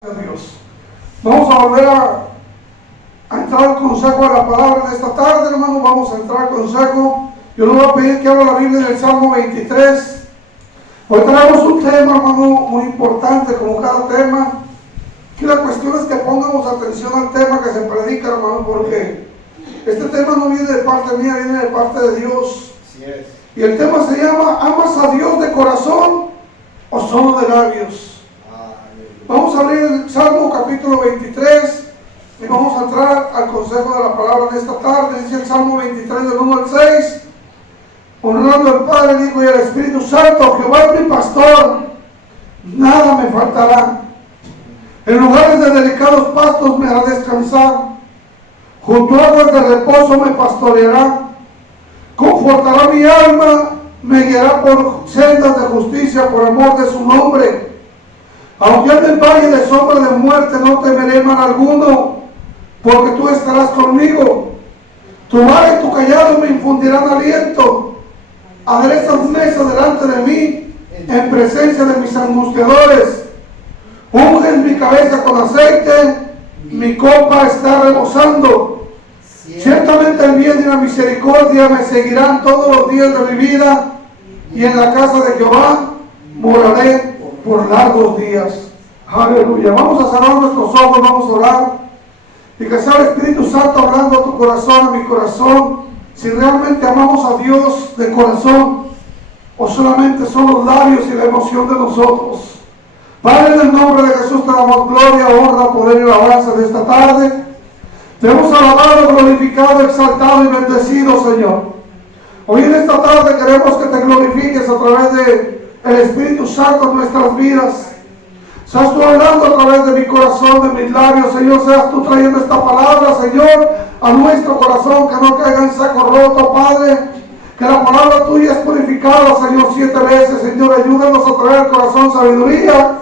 de Dios. Vamos a volver a entrar al consejo de la palabra en esta tarde, hermano. Vamos a entrar al consejo. Yo le voy a pedir que abra la Biblia en el Salmo 23. Hoy tenemos un tema, hermano, muy importante, como cada tema. Que la cuestión es que pongamos atención al tema que se predica, hermano, porque este tema no viene de parte mía, viene de parte de Dios. Así es. Y el tema se llama: ¿amas a Dios de corazón o solo de labios? Vamos a abrir el Salmo capítulo 23 y vamos a entrar al consejo de la palabra en esta tarde. Dice el Salmo 23 del 1 al 6: honrando al Padre, el Hijo y el Espíritu Santo. Jehová es mi pastor, nada me faltará. En lugares de delicados pastos me hará descansar, junto a aguas de reposo me pastoreará. Confortará mi alma, me guiará por sendas de justicia por amor de su nombre. Aunque ande en valle de sombra de muerte, no temeré mal alguno, porque tú estarás conmigo. Tu vara y tu callado me infundirán aliento. Aderezas mesa delante de mí, en presencia de mis angustiadores. Unges mi cabeza con aceite, mi copa está rebosando. Ciertamente el bien y la misericordia me seguirán todos los días de mi vida, y en la casa de Jehová moraré por largos días. Aleluya. Vamos a cerrar nuestros ojos, vamos a orar, y que sea el Espíritu Santo hablando a tu corazón, a mi corazón, si realmente amamos a Dios de corazón o solamente son los labios y la emoción de nosotros. Padre, en el nombre de Jesús te damos gloria, honra, poder y alabanza de esta tarde. Te hemos alabado, glorificado, exaltado y bendecido, Señor. Hoy en esta tarde queremos que te glorifiques a través de el Espíritu Santo en nuestras vidas. Seas tú hablando a través de mi corazón, de mis labios, Señor. Seas tú trayendo esta palabra, Señor, a nuestro corazón, que no caiga en saco roto, Padre. Que la palabra tuya es purificada, Señor, 7 veces. Señor, ayúdanos a traer al corazón sabiduría,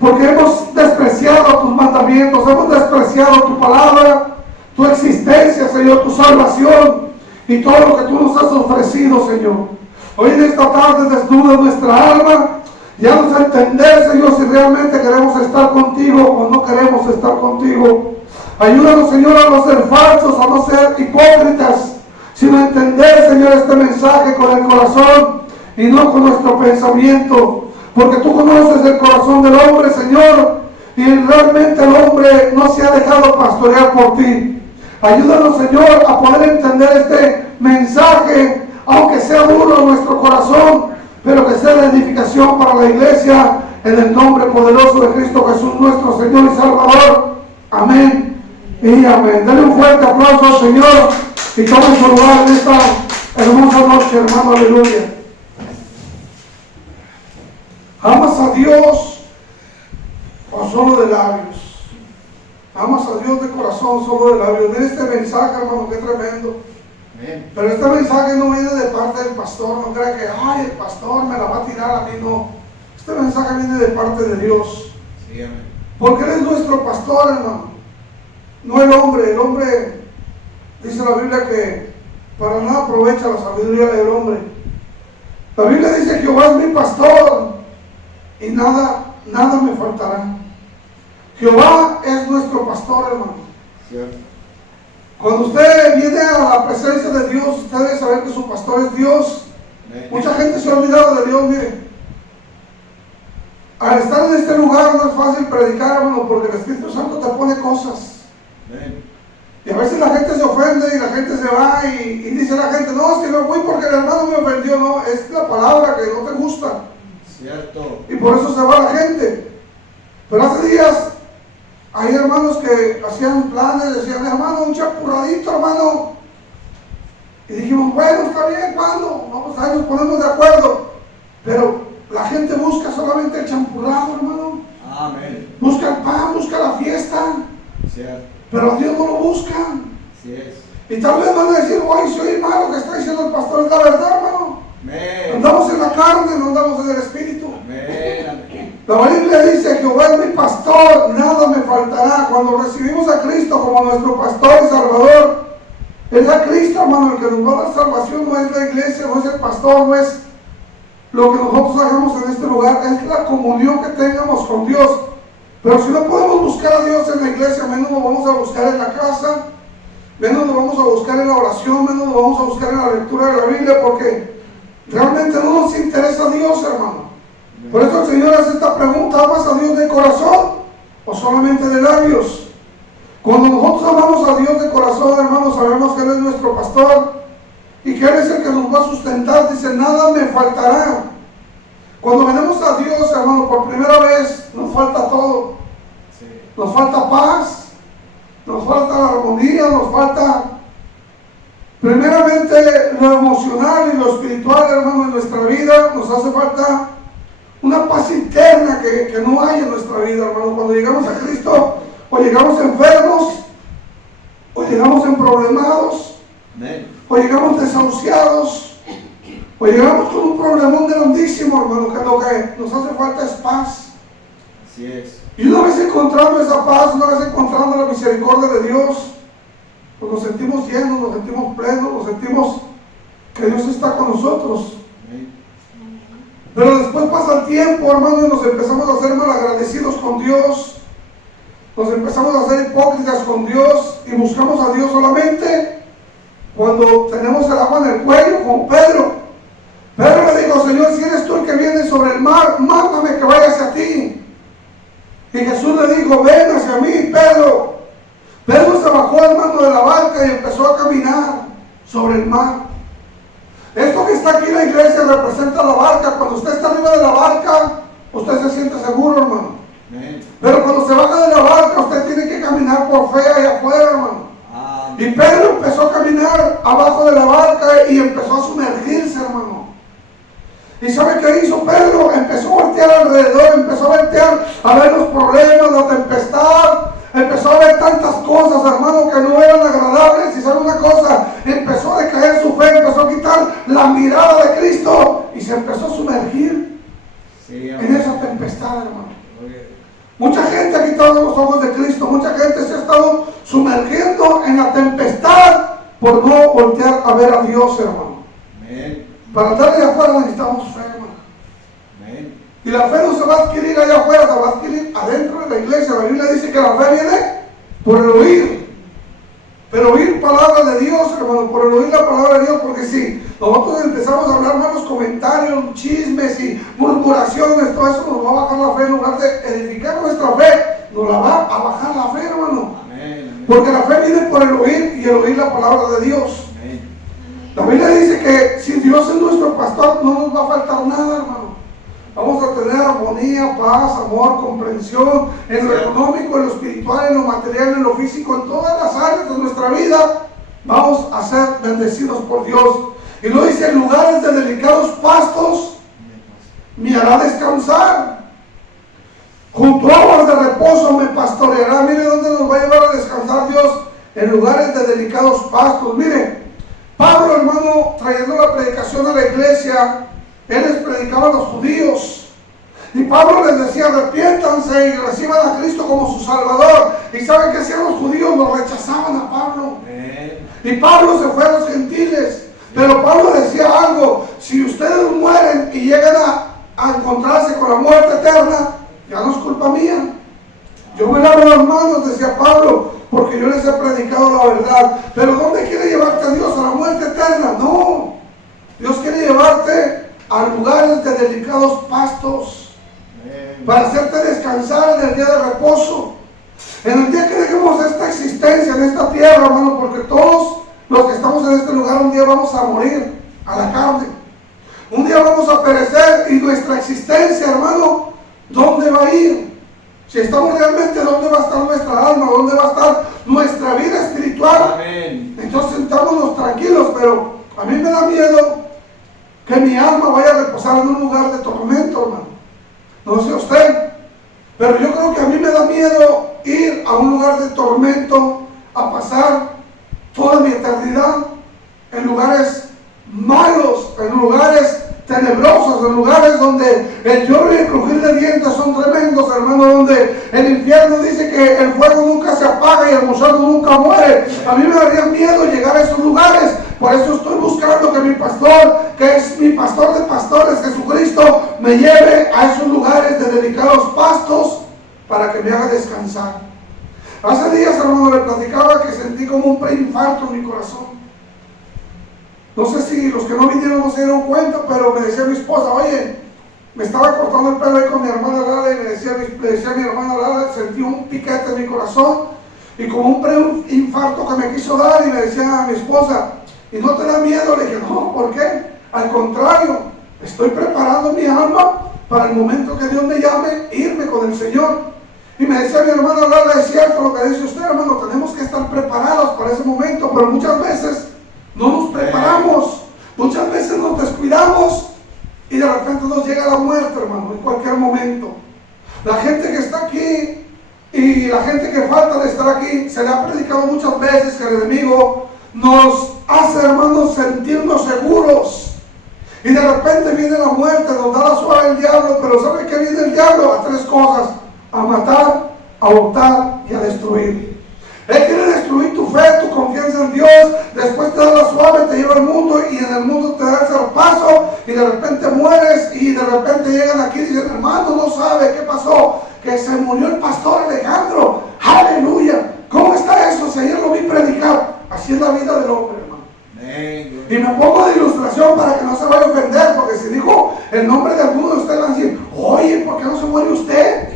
porque hemos despreciado tus mandamientos, hemos despreciado tu palabra, tu existencia, Señor, tu salvación y todo lo que tú nos has ofrecido, Señor. Hoy en esta tarde desnuda nuestra alma y haznos a entender, Señor, si realmente queremos estar contigo o no queremos estar contigo. Ayúdanos, Señor, a no ser falsos, a no ser hipócritas, sino a entender, Señor, este mensaje con el corazón y no con nuestro pensamiento. Porque tú conoces el corazón del hombre, Señor, y realmente el hombre no se ha dejado pastorear por ti. Ayúdanos, Señor, a poder entender este mensaje, aunque sea duro en nuestro corazón, pero que sea de edificación para la iglesia, en el nombre poderoso de Cristo Jesús, nuestro Señor y Salvador. Amén y amén. Denle un fuerte aplauso al Señor y tome su lugar en esta hermosa noche, hermano. Aleluya. ¿Amas a Dios o solo de labios? ¿Amas a Dios de corazón o solo de labios? Miren este mensaje, hermano, qué tremendo. Amén. Pero este mensaje no viene de parte del pastor. No crea que, ay, el pastor me la va a tirar a mí. No. Este mensaje viene de parte de Dios. Sí, amén. Porque Él es nuestro pastor, hermano. No el hombre. El hombre, dice la Biblia, que para nada aprovecha la sabiduría del hombre. La Biblia dice: Jehová es mi pastor y nada me faltará. Jehová es nuestro pastor, hermano. Cierto. Cuando usted viene a la presencia de Dios, usted debe saber que su pastor es Dios. Mucha gente se ha olvidado de Dios. Mire, al estar en este lugar no es fácil predicar, hermano, porque el Espíritu Santo te pone cosas. Y a veces la gente se ofende y la gente se va y dice la gente: no, es que no voy porque el hermano me ofendió. No, es la palabra que no te gusta. Cierto. Y por eso se va la gente. Pero hace días hay hermanos que hacían planes, decían: hermano, un champurradito, hermano. Y dijimos: bueno, está bien, ¿cuándo? Vamos, ahí nos ponemos de acuerdo. Pero la gente busca solamente el champurrado, hermano. Amén. Busca el pan, busca la fiesta. Cierto. Pero a Dios no lo buscan. Así es. Y tal vez van a decir: oye, soy malo que está diciendo el pastor, es la verdad, hermano. Amén. Andamos en la carne, no andamos en el espíritu. Amén. La Biblia dice: Jehová es mi pastor, nada me faltará. Cuando recibimos a Cristo como nuestro pastor y salvador, es a Cristo, hermano, el que nos va a dar salvación. No es la iglesia, no es el pastor, no es lo que nosotros hagamos en este lugar, es la comunión que tengamos con Dios. Pero si no podemos buscar a Dios en la iglesia, menos lo vamos a buscar en la casa, menos lo vamos a buscar en la oración, menos lo vamos a buscar en la lectura de la Biblia, porque realmente no nos interesa Dios, hermano. Por eso el Señor hace esta pregunta: ¿amas a Dios de corazón o solamente de labios? Cuando nosotros amamos a Dios de corazón, hermano, sabemos que Él es nuestro pastor y que Él es el que nos va a sustentar. Dice: nada me faltará. Cuando venimos a Dios, hermano, por primera vez, nos falta todo. Nos falta paz, nos falta la armonía, nos falta primeramente lo emocional y lo espiritual, hermano, en nuestra vida. Nos hace falta una paz interna que no hay en nuestra vida, hermano. Cuando llegamos a Cristo, o llegamos enfermos, o llegamos emproblemados, o llegamos desahuciados, o llegamos con un problemón grandísimo, hermano, que lo que nos hace falta es paz. Así es. Y una vez encontrando esa paz, una vez encontrando la misericordia de Dios, pues nos sentimos llenos, nos sentimos plenos, nos sentimos que Dios está con nosotros. Pero después pasa el tiempo, hermano, y nos empezamos a ser malagradecidos con Dios. Nos empezamos a ser hipócritas con Dios y buscamos a Dios solamente cuando tenemos el agua en el cuello, como Pedro. Pedro le dijo: Señor, si eres tú el que viene sobre el mar, mándame que vaya hacia ti. Y Jesús le dijo: ven hacia mí, Pedro. Pedro se bajó, hermano, de la barca y empezó a caminar sobre el mar. Esto que está aquí en la iglesia representa la barca. Cuando usted está arriba de la barca, usted se siente seguro, hermano. Pero cuando se baja de la barca, usted tiene que caminar por fe allá afuera, hermano. Y Pedro empezó a caminar abajo de la barca y empezó a sumergirse, hermano. ¿Y sabe qué hizo Pedro? Empezó a voltear alrededor, empezó a voltear a ver los problemas, la tempestad, empezó a ver tantas cosas, hermano, que no eran agradables. Y sabe una cosa, empezó a decaer su fe, empezó a quitar la mirada de Cristo y se empezó a sumergir en esa tempestad, hermano. Mucha gente ha quitado los ojos de Cristo, mucha gente se ha estado sumergiendo en la tempestad por no voltear a ver a Dios, hermano. Para andar allá afuera necesitamos fe, hermano. Y la fe no se va a adquirir allá afuera, se va a adquirir adentro de la iglesia. La Biblia dice que la fe viene por el oír. Pero oír palabra de Dios, hermano, por el oír la palabra de Dios, porque si nosotros empezamos a hablar malos comentarios, chismes y murmuraciones, todo eso nos va a bajar la fe. En lugar de edificar nuestra fe, nos la va a bajar la fe, hermano. Porque la fe viene por el oír y el oír la palabra de Dios. La Biblia dice que si Dios es nuestro pastor, no nos va a faltar nada, hermano. Vamos a tener armonía, paz, amor, comprensión, en lo económico, en lo espiritual, en lo material, en lo físico, en todas las áreas de nuestra vida. Vamos a ser bendecidos por Dios. Y lo dice: en lugares de delicados pastos me hará descansar. Junto a aguas de reposo me pastoreará. Mire dónde nos va a llevar a descansar Dios: en lugares de delicados pastos. Mire, Pablo, hermano, trayendo la predicación a la iglesia, él les predicaba a los judíos. Y Pablo les decía: arrepiéntanse y reciban a Cristo como su Salvador. ¿Y saben qué hacían los judíos? Lo rechazaban a Pablo. Y Pablo se fue a los gentiles. Pero Pablo decía algo: si ustedes mueren y llegan a encontrarse con la muerte eterna, ya no es culpa mía. Yo me lavo las manos, decía Pablo, porque yo les he predicado la verdad. Pero ¿dónde quiere llevarte a Dios? ¿A la muerte eterna? No. Dios quiere llevarte a lugares de delicados pastos, para hacerte descansar en el día de reposo, en el día que dejemos esta existencia en esta tierra, hermano, porque todos los que estamos en este lugar un día vamos a morir a la carne, un día vamos a perecer. Y nuestra existencia, hermano, ¿dónde va a ir? Si estamos realmente, ¿dónde va a estar nuestra alma? ¿Dónde va a estar nuestra vida espiritual? Amén. Entonces sentámonos tranquilos. Pero a mí me da miedo que mi alma vaya a reposar en un lugar de tormento, hermano. No sé usted, pero yo creo que a mí me da miedo ir a un lugar de tormento, a pasar toda mi eternidad en lugares malos, en lugares tenebrosos, en lugares donde el lloro y el crujir de dientes son tremendos, hermano, donde el infierno dice que el fuego nunca se apaga y el gusano nunca muere. A mí me daría miedo llegar a esos lugares. Por eso estoy buscando que mi pastor, que es mi pastor de pastores, Jesucristo, me lleve a esos lugares de delicados pastos, para que me haga descansar. Hace días, hermano, le platicaba que sentí como un preinfarto en mi corazón. No sé si los que no vinieron no se dieron cuenta, pero me decía mi esposa, oye, me estaba cortando el pelo ahí con mi hermana Lara y le decía a mi hermana Lara, sentí un piquete en mi corazón y como un preinfarto que me quiso dar, y me decía a mi esposa, ¿y no te da miedo? Le dije, no, ¿por qué? Al contrario, estoy preparando mi alma para el momento que Dios me llame, irme con el Señor. Y me decía mi hermana Lara, es cierto lo que dice usted, hermano, tenemos que estar preparados para ese momento, pero muchas veces no nos preparamos, muchas veces nos descuidamos y de repente nos llega la muerte, hermano, en cualquier momento. La gente que está aquí y la gente que falta de estar aquí, se le ha predicado muchas veces que el enemigo nos hace, hermanos, sentirnos seguros. Y de repente viene la muerte, nos da la suave el diablo, pero ¿sabe qué viene el diablo? A tres cosas: a matar, a hurtar y a destruir. Él quiere destruir tu fe, tu confianza en Dios, después te da la suave, te lleva al mundo y en el mundo te da el zarpazo y de repente mueres y de repente llegan aquí y dicen, hermano, no sabe qué pasó, que se murió el pastor Alejandro. ¡Aleluya! ¿Cómo está eso? Si ayer lo vi predicar. Así es la vida del hombre, hermano. Y me pongo de ilustración para que no se vaya a ofender, porque si dijo el nombre de alguno de ustedes van a decir, oye, ¿por qué no se muere usted?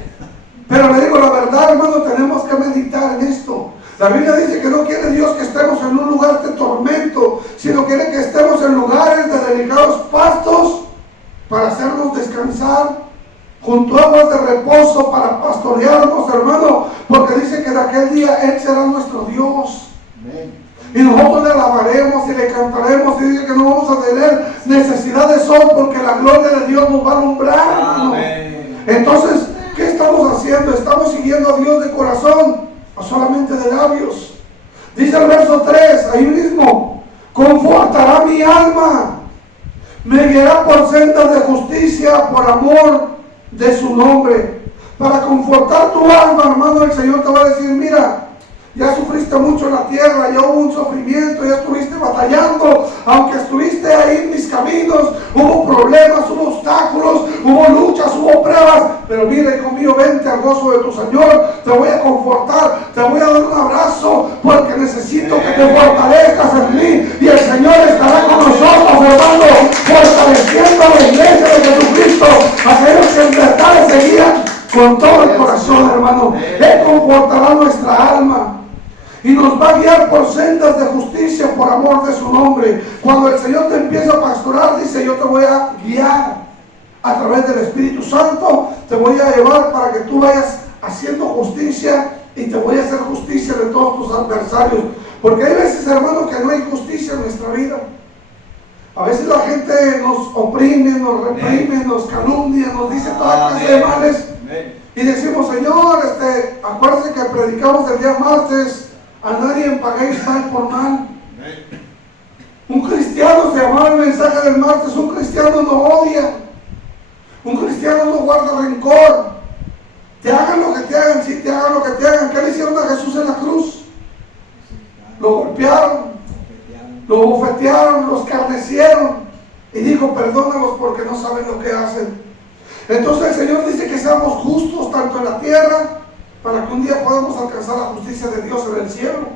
Pero le digo la verdad, hermano, tenemos que meditar en esto. La Biblia dice que no quiere Dios que estemos en un lugar de tormento, sino quiere que estemos en lugares de delicados pastos para hacernos descansar, junto a aguas de reposo para pastorearnos, hermano, porque dice que de aquel día Él será nuestro Dios. Amén. Y nosotros le alabaremos y le cantaremos, y dice que no vamos a tener necesidad de sol porque la gloria de Dios nos va a alumbrar, hermano. Entonces, ¿qué estamos haciendo? ¿Estamos siguiendo a Dios de corazón o solamente de labios? Dice el verso 3, ahí mismo, confortará mi alma, me guiará por sendas de justicia, por amor de su nombre. Para confortar tu alma, hermano, el Señor te va a decir, mira, ya sufriste mucho en la tierra, ya hubo un sufrimiento, ya estuviste batallando, aunque estuviste ahí en mis caminos, hubo problemas, hubo obstáculos, hubo luchas, hubo pruebas, pero mira, hijo mío, vente al gozo de tu Señor, te voy a confortar, te voy a dar un abrazo, porque necesito que te fortalezcas en mí, y el Señor estará con nosotros, hermano, fortaleciendo a la iglesia de Jesucristo, aquellos que en verdad le seguían con todo el corazón, hermano. Él confortará nuestra alma y nos va a guiar por sendas de justicia por amor de su nombre. Cuando el Señor te empieza a pastorar, dice, yo te voy a guiar a través del Espíritu Santo, te voy a llevar para que tú vayas haciendo justicia y te voy a hacer justicia de todos tus adversarios. Porque hay veces, hermano, que no hay justicia en nuestra vida. A veces la gente nos oprime, nos reprime, nos calumnia, nos dice toda clase de males. Y decimos, Señor, acuérdense que predicamos el día martes, a nadie paguéis mal por mal. Un cristiano, se llamaba el mensaje del martes, un cristiano no odia, un cristiano no guarda rencor. Te hagan lo que te hagan, sí, te hagan lo que te hagan. ¿Qué le hicieron a Jesús en la cruz? Lo golpearon, lo bofetearon, lo escarnecieron y dijo, perdónalos porque no saben lo que hacen. Entonces el Señor dice que seamos justos tanto en la tierra, para que un día podamos alcanzar la justicia de Dios en el cielo.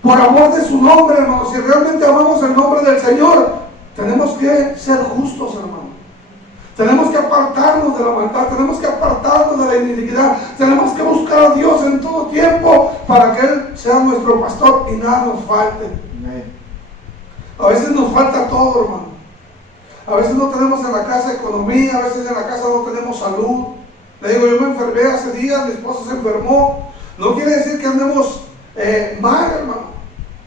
Por amor de su nombre, hermanos, si realmente amamos el nombre del Señor, tenemos que ser justos, hermano. Tenemos que apartarnos de la maldad, tenemos que apartarnos de la iniquidad, tenemos que buscar a Dios en todo tiempo para que Él sea nuestro pastor y nada nos falte. A veces nos falta todo, hermano. A veces no tenemos en la casa economía, a veces en la casa no tenemos salud. Le digo, yo me enfermé hace días, mi esposa se enfermó. No quiere decir que andemos mal, hermano.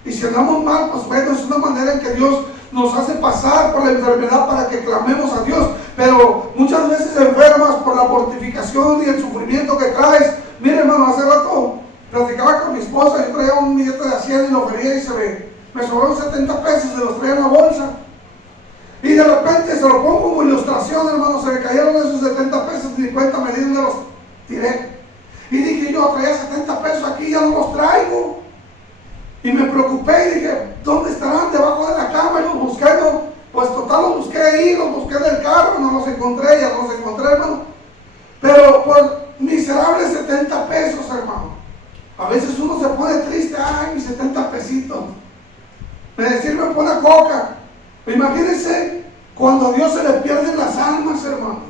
Y si andamos mal, pues bueno, es una manera en que Dios nos hace pasar por la enfermedad para que clamemos a Dios. Pero muchas veces enfermas por la mortificación y el sufrimiento que traes. Mire, hermano, hace rato platicaba con mi esposa, yo traía un billete de 100 y lo quería y me sobraron 70 pesos, se los traía en la bolsa. Y de repente se lo pongo como ilustración, hermano, se me cayeron esos 70 pesos, ni cuenta me di donde los tiré. Y dije, yo traía 70 pesos aquí, ya no los traigo. Y me preocupé y dije, ¿dónde estarán? Debajo de la cama. Y los busqué, no, pues total los busqué ahí, los busqué del carro, no los encontré, ya no los encontré, hermano. Pero por mis miserables 70 pesos, hermano. A veces uno se pone triste, ay, mis 70 pesitos. Me sirve por una coca. Imagínense cuando a Dios se le pierden las almas, hermano.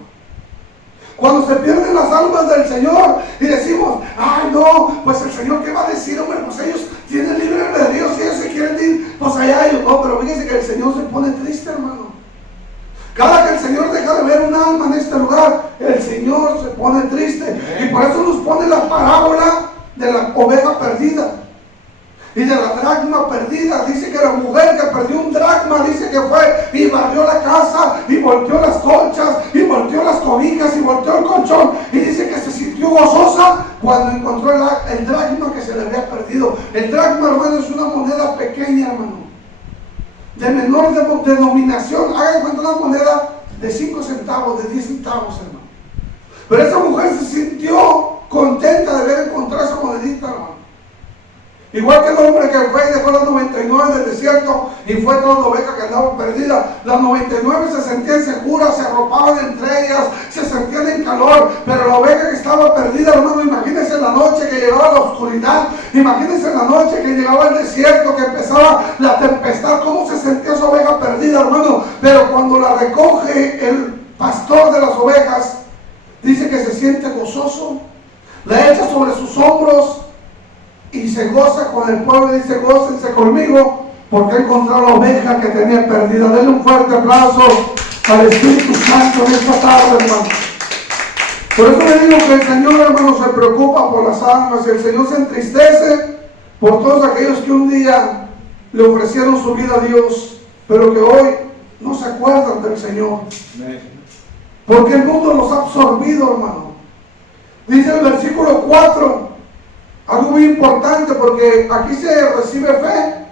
Cuando se pierden las almas del Señor y decimos, ay no, pues el Señor ¿qué va a decir? Hombre, pues ellos tienen libre albedrío, si ellos se quieren ir, pues allá ellos. No, pero fíjense que el Señor se pone triste, hermano. Cada que el Señor deja de ver un alma en este lugar, el Señor se pone triste. Y por eso nos pone la parábola de la oveja perdida y de la dracma perdida. Dice que la mujer que perdió un dracma, dice que fue y barrió la casa y volteó las colchas y volteó las cobijas y volteó el colchón, y dice que se sintió gozosa cuando encontró el dracma que se le había perdido. El dracma, hermano, es una moneda pequeña, hermano, de menor denominación. Hagan cuenta, una moneda de 5 centavos, de 10 centavos, hermano. Pero esa mujer se sintió contenta de haber encontrado esa monedita, hermano. Igual que el hombre que fue y dejó las 99 en el desierto y fue toda la oveja que andaba perdida. Las 99 se sentían seguras, se arropaban entre ellas, se sentían en calor. Pero la oveja que estaba perdida, hermano, imagínense en la noche que llegaba la oscuridad, imagínense en la noche que llegaba el desierto, que empezaba la tempestad, cómo se sentía esa oveja perdida, hermano. Pero cuando la recoge el pastor de las ovejas, dice que se siente gozoso, la echa sobre sus hombros y se goza con el pueblo. Y dice, gócense conmigo porque he encontrado la oveja que tenía perdida. Denle un fuerte aplauso al Espíritu Santo en esta tarde, hermano. Por eso le digo que el Señor, hermano, se preocupa por las almas, y el Señor se entristece por todos aquellos que un día le ofrecieron su vida a Dios, pero que hoy no se acuerdan del Señor. Porque el mundo los ha absorbido, hermano. Dice el versículo 4, algo muy importante, porque aquí se recibe fe,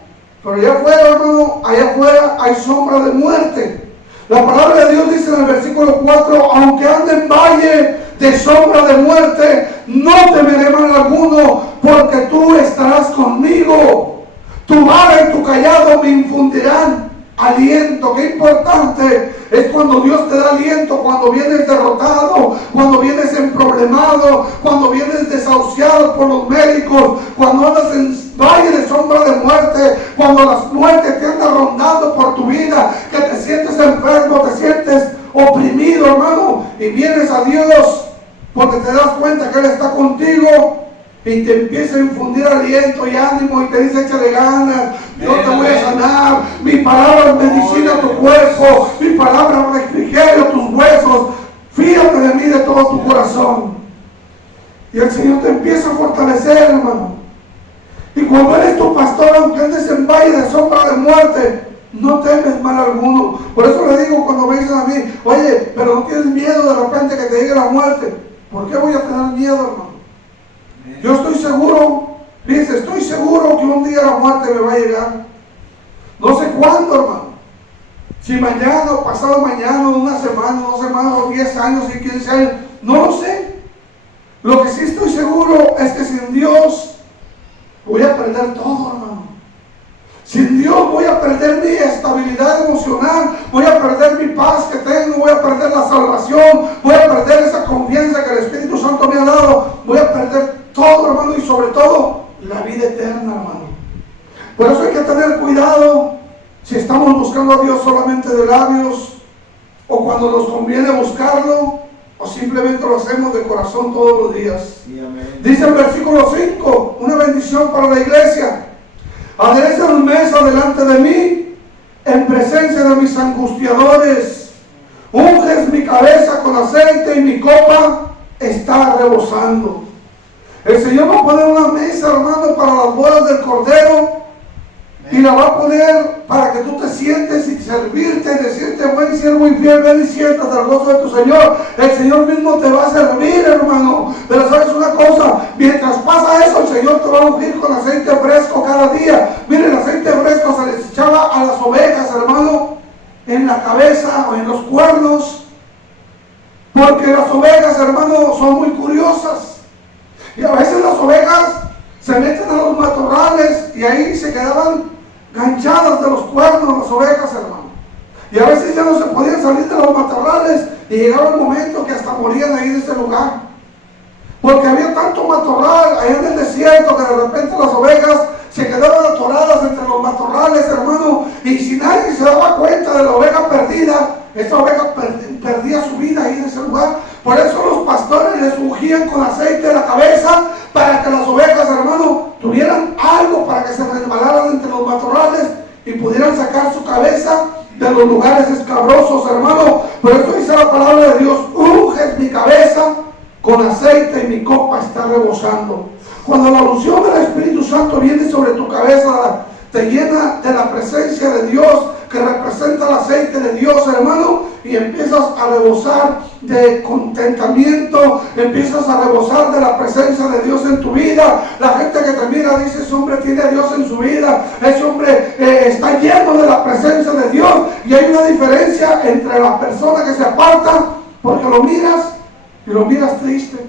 pero allá afuera, hermano, allá afuera hay sombra de muerte. La palabra de Dios dice en el versículo 4, aunque ande en valle de sombra de muerte, no temeré mal alguno, porque tú estarás conmigo. Tu vara y tu callado me infundirán aliento. Qué importante es cuando Dios te da aliento, cuando vienes derrotado, cuando vienes emproblemado, cuando vienes desahuciado por los médicos, cuando andas en valle de sombra de muerte, cuando la muerte te anda rondando por tu vida, que te sientes enfermo, te sientes oprimido, hermano, y vienes a Dios porque te das cuenta que Él está contigo. Y te empieza a infundir aliento y ánimo y te dice, échale ganas, yo te voy a sanar, mi palabra es medicina a tu cuerpo, mi palabra es refrigerio a tus huesos, fíjate de mí de todo tu corazón. Y el Señor te empieza a fortalecer, hermano. Y cuando Él es tu pastor, aunque andes en valle de sombra de muerte, no temes mal alguno. Por eso le digo cuando me dicen a mí, oye, pero no tienes miedo de repente que te llegue la muerte. ¿Por qué voy a tener miedo, hermano? Yo estoy seguro, fíjense, estoy seguro que un día la muerte me va a llegar. No sé cuándo, hermano. Si mañana o pasado mañana, una semana, 2 semanas, o 10 años, y 15 años, no lo sé. Lo que sí estoy seguro es que sin Dios voy a perder todo, hermano. Sin Dios voy a perder mi estabilidad emocional, voy a perder mi paz que tengo, voy a perder la salvación, voy a perder esa confianza que el Espíritu Santo me ha dado, voy a perder todo, hermano, y sobre todo la vida eterna, hermano. Por eso hay que tener cuidado si estamos buscando a Dios solamente de labios, o cuando nos conviene buscarlo, o simplemente lo hacemos de corazón todos los días. Sí, dice el versículo 5, una bendición para la iglesia. Adereza una mesa delante de mí, en presencia de mis angustiadores. Unges mi cabeza con aceite y mi copa está rebosando. El Señor va a poner una mesa, hermano, para las bodas del Cordero, y la va a poner para que tú te sientes y servirte, decirte, buen y siervo y fiel, ven y siéntate al gozo de tu Señor. El Señor mismo te va a servir, hermano. Pero sabes una cosa, mientras pasa eso, el Señor te va a ungir con aceite fresco cada día. Miren, el aceite fresco se les echaba a las ovejas, hermano, en la cabeza o en los cuernos, porque las ovejas, hermano, son muy curiosas. Y a veces las ovejas se meten a los matorrales y ahí se quedaban ganchadas de los cuernos las ovejas, hermano. Y a veces ya no se podían salir de los matorrales y llegaba el momento que hasta morían ahí en ese lugar. porque había tanto matorral allá en el desierto que de repente las ovejas se quedaban atoradas entre los matorrales, hermano, y si nadie se daba cuenta de la oveja perdida, esta oveja perdía su vida ahí en ese lugar. Por eso los pastores les ungían con aceite de la cabeza, para que las ovejas, hermano, tuvieran algo para que se resbalaran entre los matorrales y pudieran sacar su cabeza de los lugares escabrosos, hermano. Por eso dice la palabra de Dios: unges mi cabeza con aceite y mi copa está rebosando. Cuando la unción del Espíritu Santo viene sobre tu cabeza, te llena de la presencia de Dios, que representa el aceite de Dios, hermano, y empiezas a rebosar de contentamiento, empiezas a rebosar de la presencia de Dios en tu vida. La gente que te mira dice: ese hombre tiene a Dios en su vida, ese hombre está lleno de la presencia de Dios. Y hay una diferencia entre la persona que se aparta, porque lo miras y lo miras triste,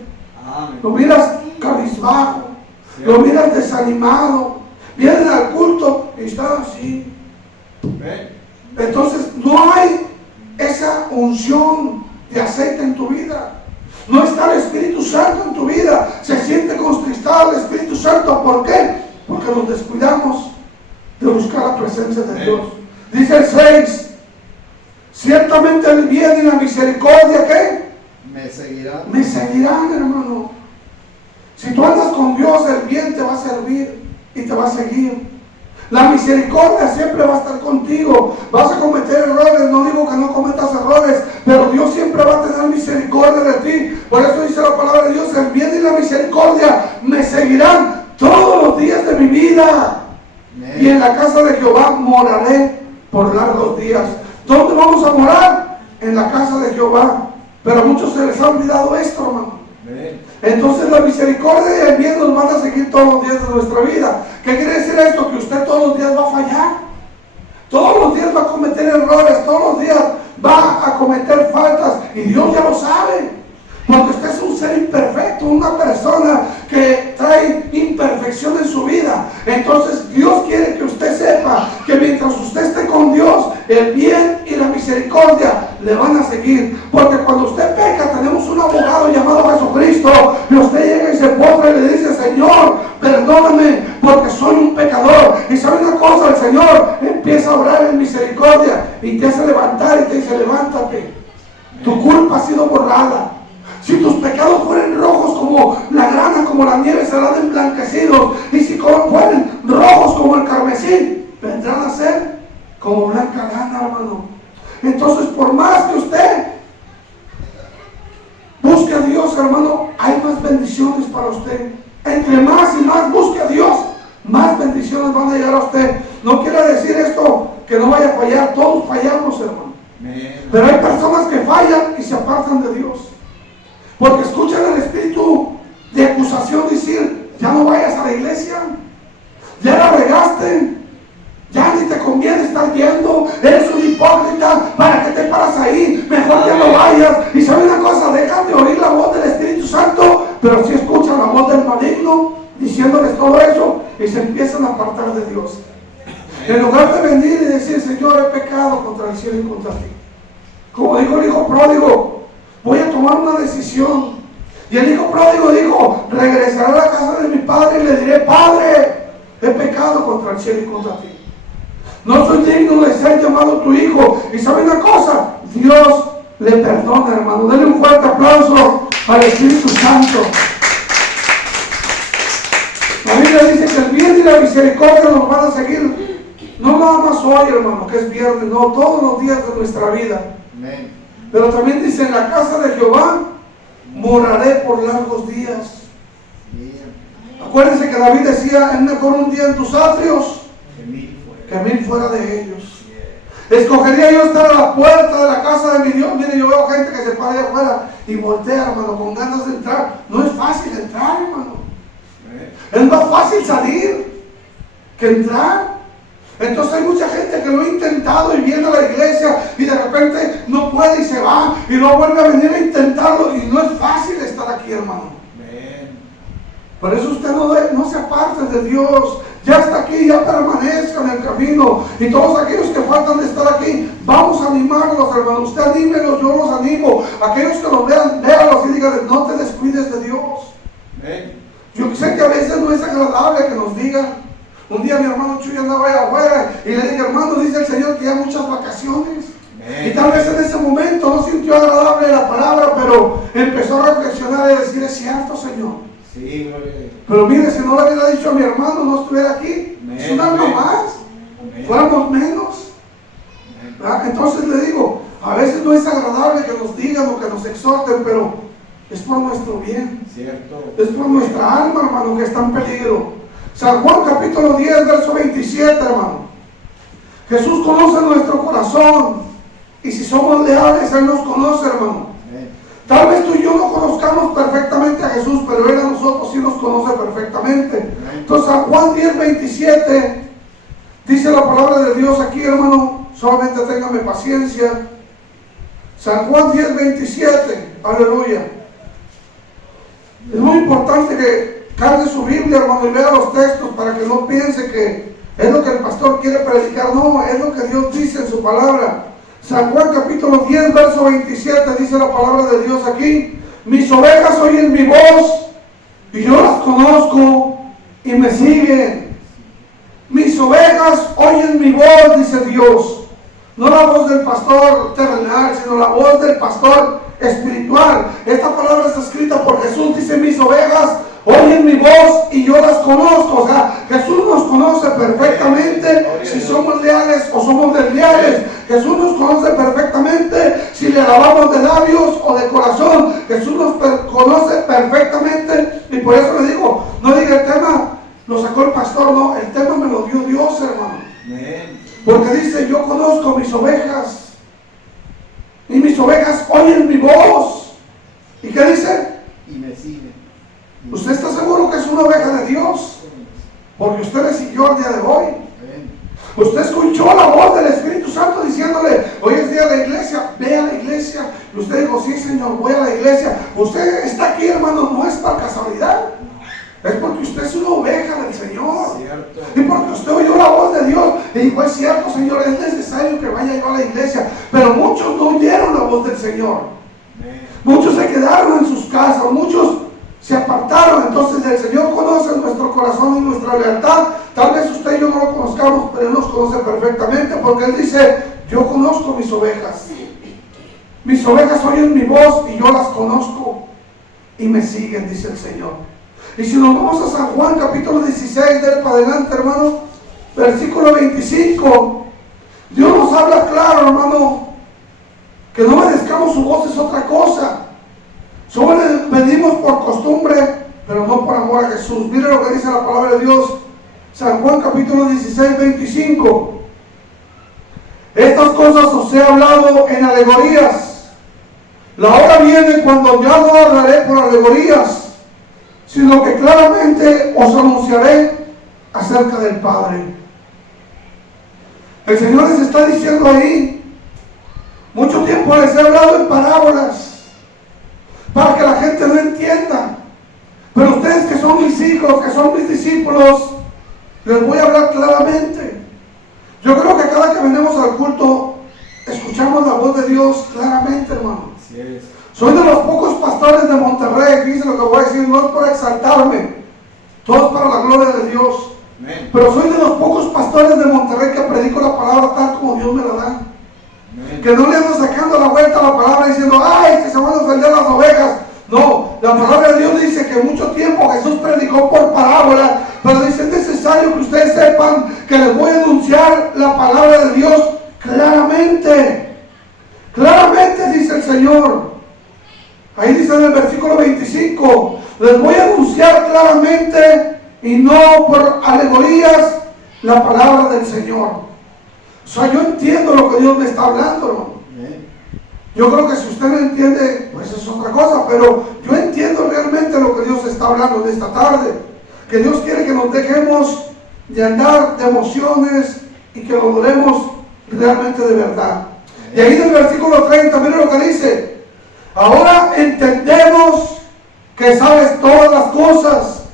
lo miras cabizbajo, lo miras desanimado, vienen al culto y están así. Entonces no hay esa unción de aceite en tu vida, no está el Espíritu Santo en tu vida, se siente contristado el Espíritu Santo. ¿Por qué? Porque nos descuidamos de buscar la presencia de Dios. Dice el 6: ciertamente el bien y la misericordia, ¿qué? Me seguirán, hermano. Si tú andas con Dios, el bien te va a servir y te va a seguir. La misericordia siempre va a estar contigo. Vas a cometer errores, no digo que no cometas errores, pero Dios siempre va a tener misericordia de ti. Por eso dice la palabra de Dios: el bien y la misericordia me seguirán todos los días de mi vida. Y en la casa de Jehová moraré por largos días. ¿Dónde vamos a morar? En la casa de Jehová. Pero a muchos se les ha olvidado esto, hermano. Entonces la misericordia y el bien nos van a seguir todos los días de nuestra vida. ¿Qué quiere decir esto? Que usted todos los días va a fallar, todos los días va a cometer errores, todos los días va a cometer faltas, y Dios ya lo sabe, porque usted es un ser imperfecto, una persona que trae imperfección en su vida. Entonces Dios quiere que usted sepa que mientras usted esté con Dios, el bien y la misericordia le van a seguir. Porque cuando usted peca, tenemos un abogado llamado Jesucristo, y usted llega y se postra y le dice: Señor, perdóname porque soy un pecador. Y sabe una cosa, el Señor empieza a orar en misericordia y te hace levantar y te dice: levántate, tu culpa ha sido borrada. Si tus pecados fueren rojos como la grana, como la nieve, serán emblanquecidos. Y si fueren rojos como el carmesí, vendrán a ser como blanca lana, hermano. Entonces, por más que usted busque a Dios, hermano, hay más bendiciones para usted. Entre más y más busque a Dios, más bendiciones van a llegar a usted. No quiere decir esto que no vaya a fallar. Todos fallamos, hermano. Pero hay personas que fallan y se apartan de Dios, porque escuchan el espíritu de acusación decir: ya no vayas a la iglesia, ya la regaste, ya ni te conviene estar yendo, eres un hipócrita, ¿para qué te paras ahí? Mejor ya no vayas. Y sabe una cosa, dejan de oír la voz del Espíritu Santo, pero sí escuchan la voz del maligno diciéndoles todo eso, y se empiezan a apartar de Dios. En lugar de venir y decir: Señor, he pecado contra el cielo y contra ti. Como dijo el hijo pródigo: voy a tomar una decisión. Y el hijo pródigo dijo: regresaré a la casa de mi padre y le diré: Padre, he pecado contra el cielo y contra ti. No soy digno de ser llamado tu hijo. Y sabe una cosa, Dios le perdona, hermano. Denle un fuerte aplauso al Espíritu Santo. La Biblia dice que el bien y la misericordia nos van a seguir, no nada más hoy, hermano, que es viernes, no, todos los días de nuestra vida. Amén. Pero también dice: en la casa de Jehová moraré por largos días. Acuérdense que David decía: es mejor un día en tus atrios que mil fuera de ellos. Escogería yo estar a la puerta de la casa de mi Dios. Mire, yo veo gente que se para allá afuera y voltea, hermano, con ganas de entrar. No es fácil entrar, hermano. Es más fácil salir que entrar. Entonces hay mucha gente que lo ha intentado y viene a la iglesia y de repente no puede y se va, y luego vuelve a venir a intentarlo, y no es fácil estar aquí, hermano. Por eso usted no se aparte de Dios. Ya está aquí, ya permanezca en el camino. Y todos aquellos que faltan de estar aquí, vamos a animarlos, hermano. Usted anímelos, yo los animo. Aquellos que los vean, véanlos y díganles: no te descuides de Dios. Yo sé que a veces no es agradable que nos digan. Un día mi hermano Chuy andaba allá afuera y le dije, hermano, dice el Señor que hay muchas vacaciones. Y tal vez en ese momento no sintió agradable la palabra, pero empezó a reflexionar y decir, es cierto, Señor. Sí, pero mire, si no le hubiera dicho a mi hermano, no estuviera aquí. Es un alma más. Fuéramos menos. Entonces le digo, a veces no es agradable que nos digan o que nos exhorten, pero es por nuestro bien. Cierto. Es por nuestra alma, hermano, que está en peligro. San Juan capítulo 10, verso 27, hermano. Jesús conoce nuestro corazón. Y si somos leales, Él nos conoce, hermano. Tal vez tú y yo no conozcamos perfectamente a Jesús, pero Él a nosotros sí nos conoce perfectamente. Entonces, San Juan 10, 27, dice la palabra de Dios aquí, hermano. Solamente téngame paciencia. San Juan 10, 27, aleluya. Es muy importante que cargue su Biblia, hermano, y lea los textos para que no piense que es lo que el pastor quiere predicar. No, es lo que Dios dice en su palabra. San Juan capítulo 10, verso 27, dice la palabra de Dios aquí. Mis ovejas oyen mi voz y yo las conozco y me siguen. Mis ovejas oyen mi voz, dice Dios. No la voz del pastor terrenal, sino la voz del pastor espiritual. Esta palabra está escrita por Jesús. Dice, mis ovejas oyen mi voz y yo las conozco. O sea, Jesús nos conoce perfectamente si somos leales o somos desleales. Jesús nos conoce perfectamente si le alabamos de labios o de corazón. Jesús nos conoce perfectamente. Y por eso le digo, no diga el tema lo sacó el pastor, no, el tema me lo dio Dios, hermano. Porque dice, yo conozco mis ovejas y mis ovejas oyen mi voz. ¿Y qué dice? Y me siguen. ¿Usted está seguro que es una oveja de Dios? Porque usted le siguió el día de hoy. Usted escuchó la voz del Espíritu Santo diciéndole, hoy es día de la iglesia, ve a la iglesia. Y usted dijo, sí, Señor, voy a la iglesia. Usted está aquí, hermano, no es por casualidad. Es porque usted es una oveja del Señor. Cierto. Y porque usted oyó la voz de Dios y dijo, es cierto, Señor, es necesario que vaya yo a la iglesia. Pero muchos no oyeron la voz del Señor. Muchos se quedaron en sus casas, muchos se apartaron. Entonces el Señor conoce nuestro corazón y nuestra lealtad. Tal vez usted y yo no lo conozcamos, pero Él nos conoce perfectamente, porque Él dice, yo conozco mis ovejas. Mis ovejas oyen mi voz y yo las conozco y me siguen, dice el Señor. Y si nos vamos a San Juan capítulo 16, de él para adelante, hermano, versículo 25, Dios nos habla claro, hermano, que no obedezcamos su voz es otra cosa. Solo le pedimos por costumbre, pero no por amor a Jesús. Mire lo que dice la palabra de Dios, San Juan capítulo 16, 25. Estas cosas os he hablado en alegorías. La hora viene cuando ya no hablaré por alegorías, sino que claramente os anunciaré acerca del Padre. El Señor les está diciendo ahí, mucho tiempo les he hablado en parábolas, para que la gente no entienda. Pero ustedes que son mis hijos, que son mis discípulos, les voy a hablar claramente. Yo creo que cada que venimos al culto, escuchamos la voz de Dios claramente, hermano. Así es. Soy de los pocos pastores de Monterrey, fíjense lo que voy a decir, no es por exaltarme, todo es para la gloria de Dios. Amén. Pero soy de los pocos pastores de Monterrey que predico la palabra tal como Dios me la da. Amén. Que no le ando sacando la vuelta a la palabra diciendo, ay, que se van a ofender las ovejas. No, la palabra de Dios dice que mucho tiempo Jesús predicó por parábola, pero dice, es necesario que ustedes sepan que les voy a anunciar la palabra de Dios claramente. Claramente, dice el Señor. Ahí dice en el versículo 25, les voy a anunciar claramente y no por alegorías la palabra del Señor. O sea, yo entiendo lo que Dios me está hablando, hermano. Yo creo que si usted no entiende, pues es otra cosa, pero yo entiendo realmente lo que Dios está hablando de esta tarde. Que Dios quiere que nos dejemos de andar de emociones y que lo adoremos realmente de verdad. Y ahí en el versículo 30, mire lo que dice. Ahora entendemos que sabes todas las cosas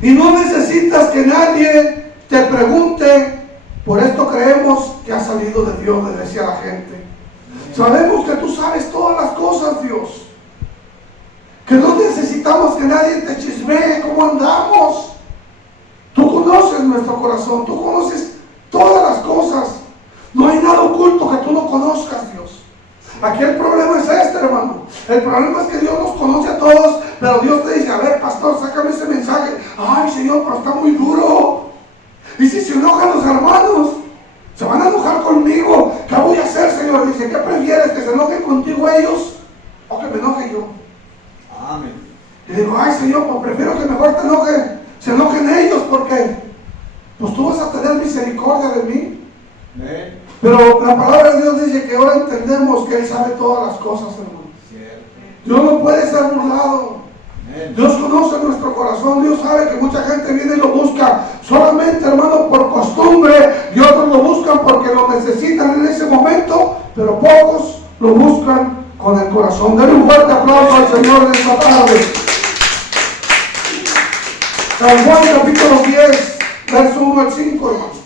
y no necesitas que nadie te pregunte. Por esto creemos que ha salido de Dios, le decía a la gente. Sabemos que tú sabes todas las cosas, Dios. Que no necesitas necesitamos que nadie te chismee cómo andamos. Tú conoces nuestro corazón, tú conoces todas las cosas. No hay nada oculto que tú no conozcas, Dios. Aquí el problema es este, hermano. El problema es que Dios nos conoce a todos, pero Dios te dice, a ver, pastor, sácame ese mensaje. Ay, Señor, pero está muy duro. Y si se enojan los hermanos, se van a enojar conmigo. ¿Qué voy a hacer, Señor? Dice, ¿qué prefieres? ¿Que se enojen contigo ellos o que me enoje yo? Amén. Y digo, ay, Señor, pues prefiero que mejor se enojen ellos, porque pues tú vas a tener misericordia de mí. Amén. Pero la palabra de Dios dice que ahora entendemos que Él sabe todas las cosas, hermano. Cierto. Dios no puede ser burlado. Amén. Dios conoce nuestro corazón. Dios sabe que mucha gente viene y lo busca solamente, hermano, por costumbre, y otros lo buscan porque lo necesitan en ese momento, pero pocos lo buscan con el corazón. Denle un fuerte aplauso al Señor en esta tarde. San Juan capítulo 10, verso 1 al 5, hermano.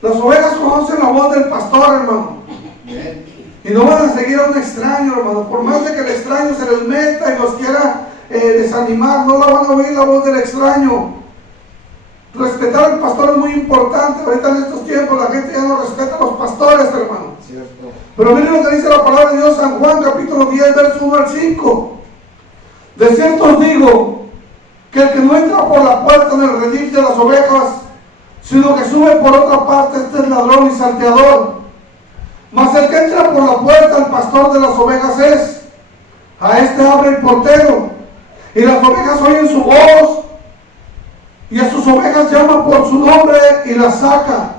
Las ovejas conocen la voz del pastor, hermano. Amén. Y no van a seguir a un extraño, hermano. Por más de que el extraño se les meta y los quiera desanimar, no la van a oír la voz del extraño. Respetar al pastor es muy importante. Ahorita en estos tiempos la gente ya no respeta a los pastores, hermano. Cierto. Pero miren lo que dice la palabra de Dios, San Juan capítulo 10, verso 1 al 5. De cierto os digo que el que no entra por la puerta en el redil de las ovejas, sino que sube por otra parte, este es ladrón y salteador. Mas el que entra por la puerta, el pastor de las ovejas es. A este abre el portero, y las ovejas oyen su voz, y a sus ovejas llama por su nombre y las saca.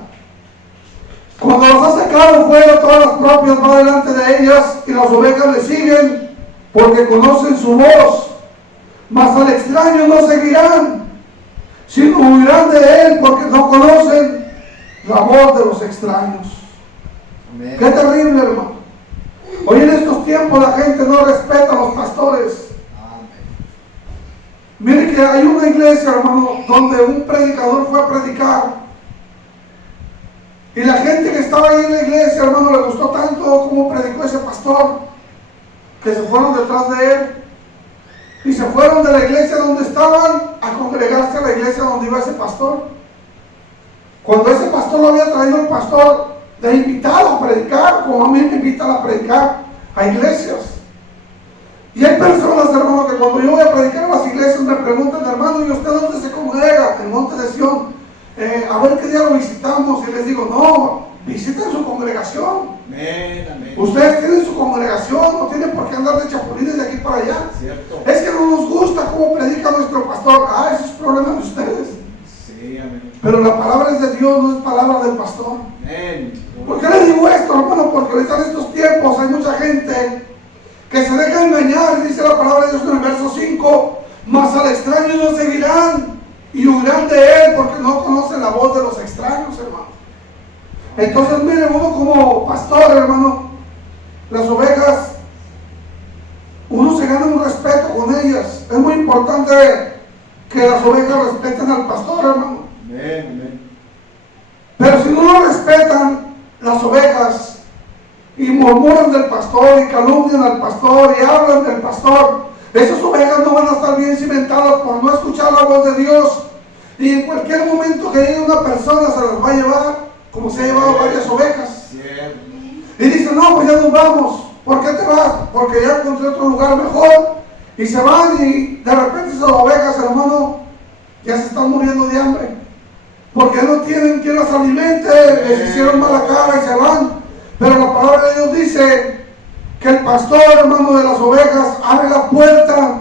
Cuando las ha sacado fuera, todas las propias va delante de ellas, y las ovejas le siguen, porque conocen su voz. Mas al extraño no seguirán, sino huirán de él, porque no conocen la voz de los extraños. Amén. Qué terrible, hermano. Hoy en estos tiempos la gente no respeta a los pastores. Amén. Mire que hay una iglesia, hermano, donde un predicador fue a predicar. Y la gente que estaba ahí en la iglesia, hermano, le gustó tanto como predicó ese pastor, que se fueron detrás de él. Y se fueron de la iglesia donde estaban a congregarse a la iglesia donde iba ese pastor. Cuando ese pastor lo había traído el pastor de invitado a predicar, como a mí me invitan a predicar a iglesias. Y hay personas, hermano, que cuando yo voy a predicar a las iglesias me preguntan, hermano, ¿y usted dónde se congrega? En Monte de Sión. A ver qué día lo visitamos. Y les digo, no, visiten su congregación. Amén. Amén. Ustedes tienen su congregación, no tienen por qué andar de chapulines de aquí para allá. Cierto. Es que no nos gusta cómo predica nuestro pastor. Ah, eso es problema de ustedes. Sí, amén. Pero la palabra es de Dios, no es palabra del pastor. Amén. ¿Por qué les digo esto, hermano? Porque ahorita en estos tiempos hay mucha gente que se deja engañar. Dice la palabra de Dios en el verso 5, mas al extraño no seguirán y huirán de él, porque no conocen la voz de los extraños, hermano. Entonces, miren, uno como pastor, hermano, las ovejas, uno se gana un respeto con ellas. Es muy importante que las ovejas respeten al pastor, hermano. Amén. Amén. Pero si no lo respetan las ovejas y murmuran del pastor y calumnian al pastor y hablan del pastor, esas ovejas no van a estar bien cimentadas por no escuchar la voz de Dios. Y en cualquier momento que llegue una persona se las va a llevar, como se ha llevado varias ovejas. Cierto. Y dicen, no, pues ya nos vamos. ¿Por qué te vas? Porque ya encontré otro lugar mejor. Y se van y de repente esas ovejas, hermano, ya se están muriendo de hambre. Porque no tienen quien las alimente, les hicieron mala cara y se van. Pero la palabra de Dios dice que el pastor, hermano, de las ovejas abre la puerta.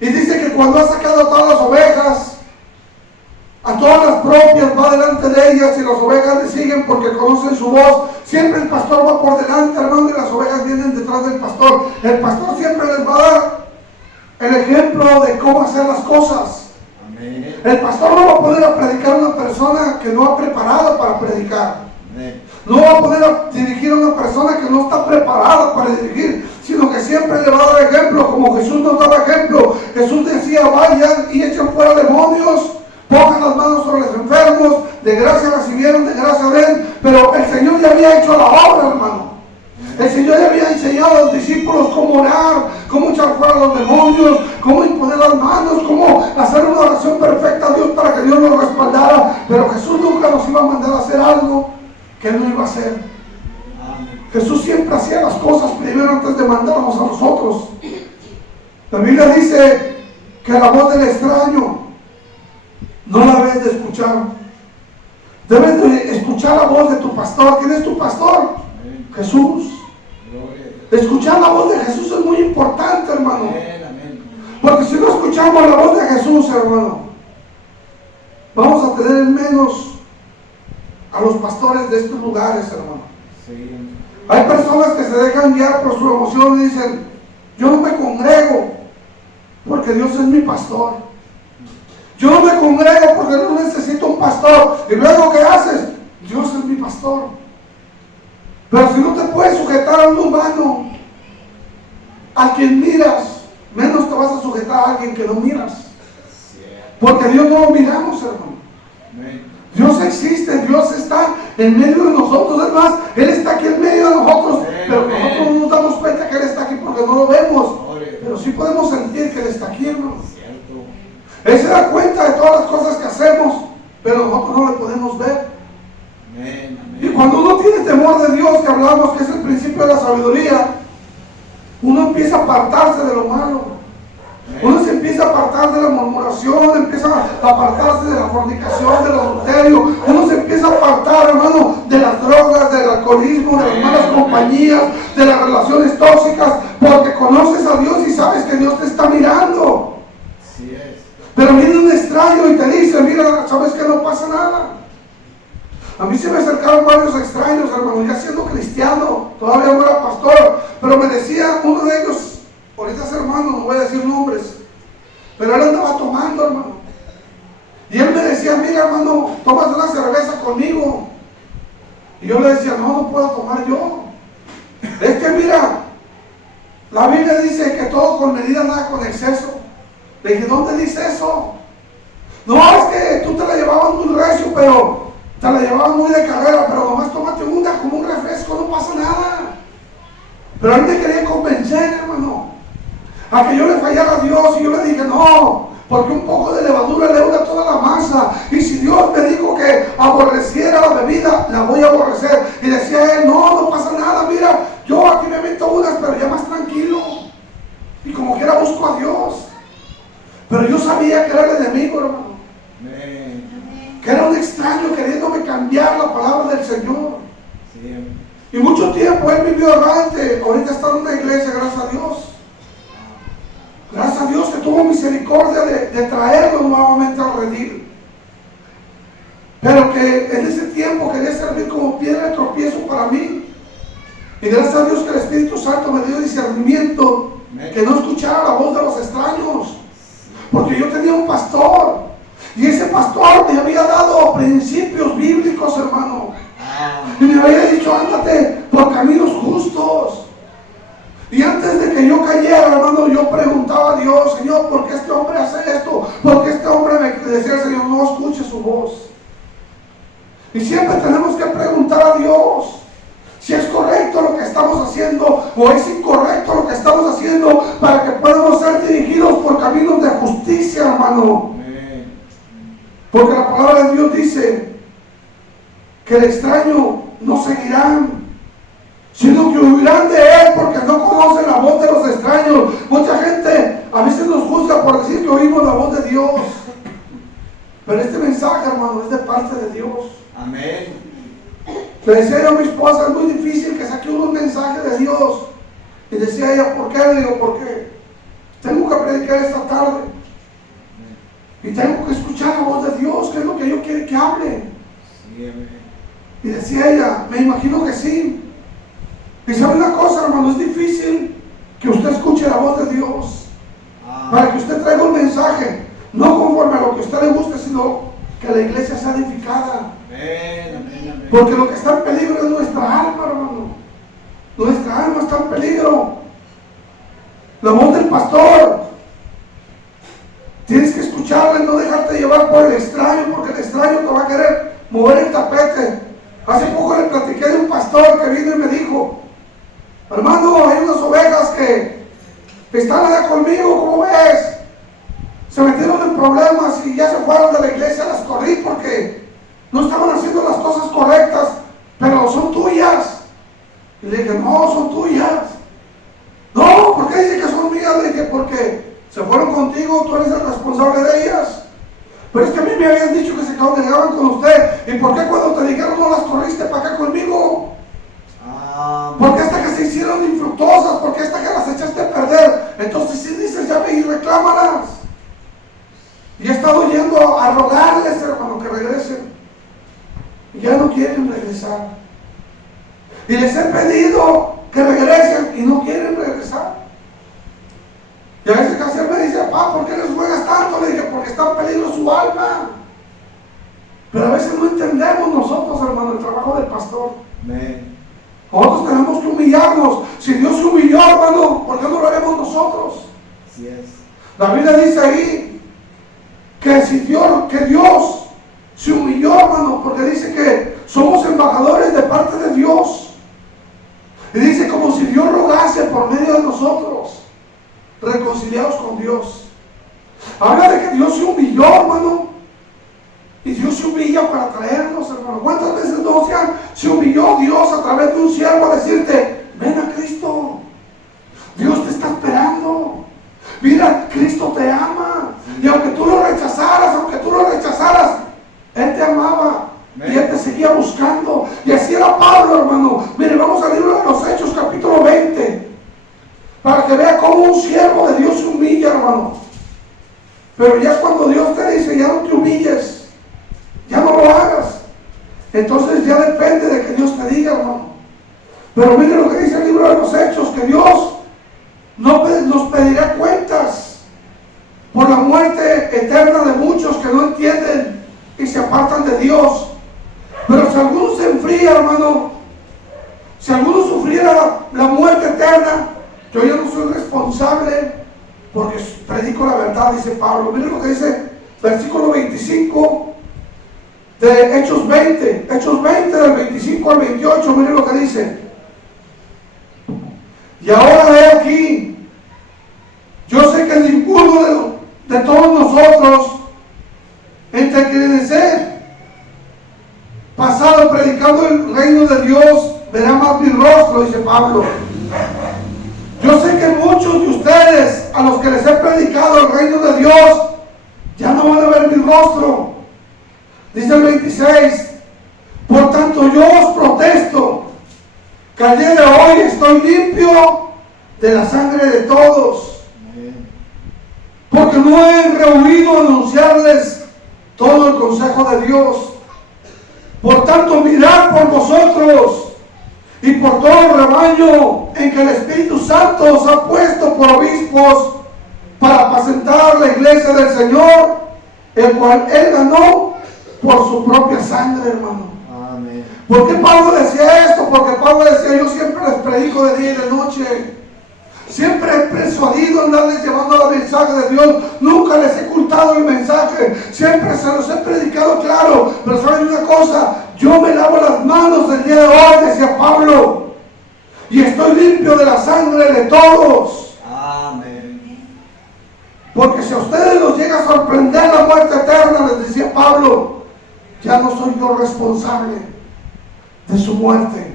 Y dice que cuando ha sacado a todas las ovejas, a todas las propias va delante de ellas y las ovejas le siguen porque conocen su voz. Siempre el pastor va por delante, hermano, y las ovejas vienen detrás del pastor. El pastor siempre les va a dar el ejemplo de cómo hacer las cosas. Amén. El pastor no va a poner a predicar a una persona que no ha preparado para predicar. Amén. No va a poner a dirigir a una persona que no está preparada para dirigir, sino que siempre le va a dar ejemplo, como Jesús nos daba ejemplo. Jesús decía, vayan y echen fuera demonios, pongan las manos sobre los enfermos, de gracia recibieron, de gracia den. Pero el Señor ya había hecho la obra, hermano. El Señor ya había enseñado a los discípulos cómo orar, cómo echar fuera los demonios, cómo imponer las manos, cómo hacer una oración perfecta a Dios para que Dios nos respaldara. Pero Jesús nunca nos iba a mandar a hacer algo que Él no iba a hacer. Jesús siempre hacía las cosas primero antes de mandarnos a nosotros. La Biblia dice que la voz del extraño no la debes de escuchar. Debes de escuchar la voz de tu pastor. ¿Quién es tu pastor? Jesús. Escuchar la voz de Jesús es muy importante, hermano. Porque si no escuchamos la voz de Jesús, hermano, vamos a tener en menos a los pastores de estos lugares, hermano. Hay personas que se dejan guiar por su emoción y dicen: yo no me congrego porque Dios es mi pastor. Yo no me congrego porque no necesito un pastor. Y luego, ¿qué haces? Dios es mi pastor. Pero si no te puedes sujetar a un humano, a quien miras, menos te vas a sujetar a alguien que no miras. Porque Dios no lo miramos, hermano. Dios existe, Dios está en medio de nosotros. Es más, Él está aquí en medio de nosotros, pero nosotros no nos damos cuenta que Él está aquí porque no lo vemos. Pero sí podemos sentir que Él está aquí, hermano. Él se da cuenta de todas las cosas que hacemos, pero nosotros no le podemos ver. Y cuando uno tiene temor de Dios, que hablamos que es el principio de la sabiduría, uno empieza a apartarse de lo malo. Uno se empieza a apartar de la murmuración, empieza a apartarse de la fornicación, del adulterio. Uno se empieza a apartar, hermano, de las drogas, del alcoholismo, de las malas compañías, de las relaciones tóxicas, porque conoces a Dios y sabes que Dios te está mirando. Así es. Pero viene un extraño y te dice: mira, sabes que no pasa nada. A mí se me acercaron varios extraños, hermano, ya siendo cristiano, todavía no era pastor, pero me decía uno de ellos, ahorita es hermano, no voy a decir nombres, pero él andaba tomando, hermano. Y él me decía: mira, hermano, tomas una cerveza conmigo. Y yo le decía: no, no puedo tomar yo. Es que mira, la Biblia dice que todo con medida, nada con exceso. Le dije: ¿dónde dice eso? No, es que tú te la llevabas muy recio, pero te la llevabas muy de carrera, pero nomás tómate una como un refresco, no pasa nada. Pero él me quería convencer, hermano, a que yo le fallara a Dios. Y yo le dije: no, porque un poco de levadura leuda toda la masa. Y si Dios me dijo que aborreciera la bebida, la voy a aborrecer. Y decía él: no, no pasa nada, mira, yo aquí me meto unas, pero ya más tranquilo. Y como quiera busco a Dios. Pero yo sabía que era el enemigo, hermano. Que era un extraño queriéndome cambiar la palabra del Señor. Y mucho tiempo él vivió errante. Ahorita está en una iglesia, gracias a Dios. Gracias a Dios que tuvo misericordia de traerlo nuevamente al redil. Pero que en ese tiempo quería servir como piedra de tropiezo para mí. Y gracias a Dios que el Espíritu Santo me dio discernimiento, que no escuchara la voz de los extraños. Porque yo tenía un pastor. Y ese pastor me había dado principios bíblicos, hermano. Y me había dicho: ándate por caminos justos. Y antes de que yo cayera, hermano, yo preguntaba a Dios: Señor, ¿por qué este hombre hace esto? ¿Por qué este hombre me decía al Señor: no escuche su voz? Y siempre tenemos que preguntar a Dios si es correcto lo que estamos haciendo o es incorrecto lo que estamos haciendo, para que podamos ser dirigidos por caminos de justicia, hermano. Porque la palabra de Dios dice que el extraño no seguirán, sino que huirán de él, porque no conocen la voz de los extraños. Mucha gente a veces nos juzga por decir que oímos la voz de Dios, pero este mensaje, hermano, es de parte de Dios. Amén. Le decía yo a mi esposa: es muy difícil que saque un mensaje de Dios. Y decía ella: ¿por qué? Le digo: porque tengo que predicar esta tarde y tengo que escuchar la voz de Dios, que es lo que Dios quiere que hable. Sí, amén. Y decía ella: me imagino que sí. Y sabe una cosa, hermano, es difícil que usted escuche la voz de Dios, para que usted traiga un mensaje, no conforme a lo que a usted le guste, sino que la iglesia sea edificada. Amén, amén, amén. Porque lo que está en peligro es nuestra alma, hermano. Nuestra alma está en peligro. La voz del pastor, tienes que escucharla y no dejarte llevar por el extraño, porque el extraño te va a querer mover el tapete. Hace poco le platiqué de un pastor que vino y me dijo: hermano, hay unas ovejas que están allá conmigo, ¿cómo ves? Se metieron en problemas y ya se fueron de la iglesia, las corrí porque no estaban haciendo las cosas correctas, pero son tuyas. Y le dije, no, son tuyas. No, ¿por qué dice que son mías? Le dije, porque se fueron contigo, tú eres el responsable de ellas. Pero es que a mí me habían dicho que se congregaban con usted. ¿Y por qué cuando te dijeron no las corriste para acá conmigo? Porque hasta que se hicieron infructuosas, porque hasta que las echaste a perder. Entonces si dices, ya ve y reclámalas. Y he estado yendo a rogarles, hermano, que regresen. Y ya no quieren regresar. Y les he pedido que regresen y no quieren regresar. Y a veces casi él me dice, papá, ¿por qué les ruegas tanto? Le dije, porque está en peligro su alma. Pero a veces no entendemos nosotros, hermano, el trabajo del pastor. Amén. Nosotros tenemos que humillarnos. Si Dios se humilló, hermano, ¿por qué no lo haremos nosotros? Así es. La Biblia dice ahí que Dios se humilló, hermano, porque dice que somos embajadores de parte de Dios. Y dice como si Dios rogase por medio de nosotros, reconciliados con Dios. Habla de que Dios se humilló, hermano. Y Dios se humilla para traernos, hermano. ¿Cuántas veces no se humilló Dios a través de un siervo a decirte, ven a Cristo? Dios te está esperando. Mira, Cristo te ama. Y aunque tú lo rechazaras, Él te amaba. Y Él te seguía buscando. Y así era Pablo, hermano. Mire, vamos al libro de los Hechos, capítulo 20. Para que vea cómo un siervo de Dios se humilla, hermano. Pero ya cuando Dios te dice, ya no te humilles, ya no lo hagas, entonces ya depende de que Dios te diga, hermano. Pero mire lo que dice el libro de los Hechos, que Dios no nos pedirá cuentas por la muerte eterna de muchos que no entienden y se apartan de Dios. Pero si alguno se enfría, hermano, si alguno sufriera la muerte eterna, yo ya no soy responsable porque predico la verdad, dice Pablo. Mire lo que dice versículo 25 de Hechos 20. Hechos 20 del 25 al 28, mire lo que dice. Y ahora he aquí, yo sé que ninguno de todos nosotros, entre quienes he pasado predicando el reino de Dios, verá más mi rostro, dice Pablo. Yo sé que muchos de ustedes, a los que les he predicado el reino de Dios, ya no van a ver mi rostro. Dice el 26, por tanto yo os protesto que al día de hoy estoy limpio de la sangre de todos, porque no he rehuido anunciarles todo el consejo de Dios. Por tanto, mirad por vosotros y por todo el rebaño en que el Espíritu Santo os ha puesto por obispos para apacentar la iglesia del Señor, el cual Él ganó por su propia sangre, hermano. Amén. ¿Por qué Pablo decía esto? Porque Pablo decía, yo siempre les predico de día y de noche. Siempre he persuadido en darles llevando el mensaje de Dios. Nunca les he ocultado el mensaje. Siempre se los he predicado claro. Pero ¿saben una cosa? Yo me lavo las manos el día de hoy, decía Pablo. Y estoy limpio de la sangre de todos. Amén. Porque si a ustedes los llega a sorprender la muerte eterna, les decía Pablo, ya no soy yo responsable de su muerte.